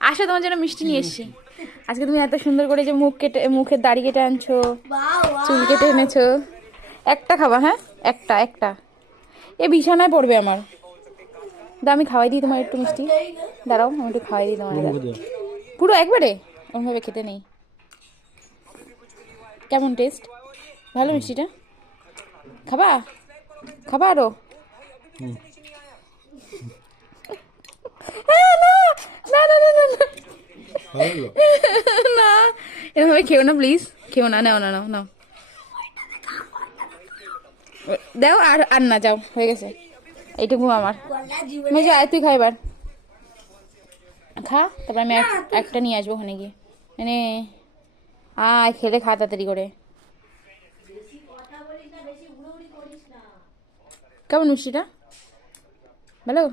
আসো, তোমার জন্য মিষ্টি নিয়ে এসছি। আজকে তুমি এত সুন্দর করে যে মুখের দাড়ি কেটে আনছো, চুল কেটে এনেছো। একটা খাবা? হ্যাঁ, একটা একটা। এ বিছানায় পড়বে আমার। দা, আমি খাওয়াই দিই তোমার একটু মিষ্টি। দাঁড়াও, আমি একটু খাওয়াই দিই তোমার। পুরো একবারে ওইভাবে খেতে নেই। কেমন টেস্ট? ভালো মিষ্টিটা? খাবা? খাবা আরো? না না না না না, এভাবে খেও না প্লিজ, খেও না। নাও নাও নাও নাও, দাও। আর আর না, যাও, হয়ে গেছে এইটুকু আমার। মেজো আয়, তুই খাইবার খা, তারপর আমি একটা নিয়ে আসবো ওখানে গিয়ে। মানে আয়, খেলে খা তাড়াতাড়ি করে। কেমন মিষ্টিটা? ভালো?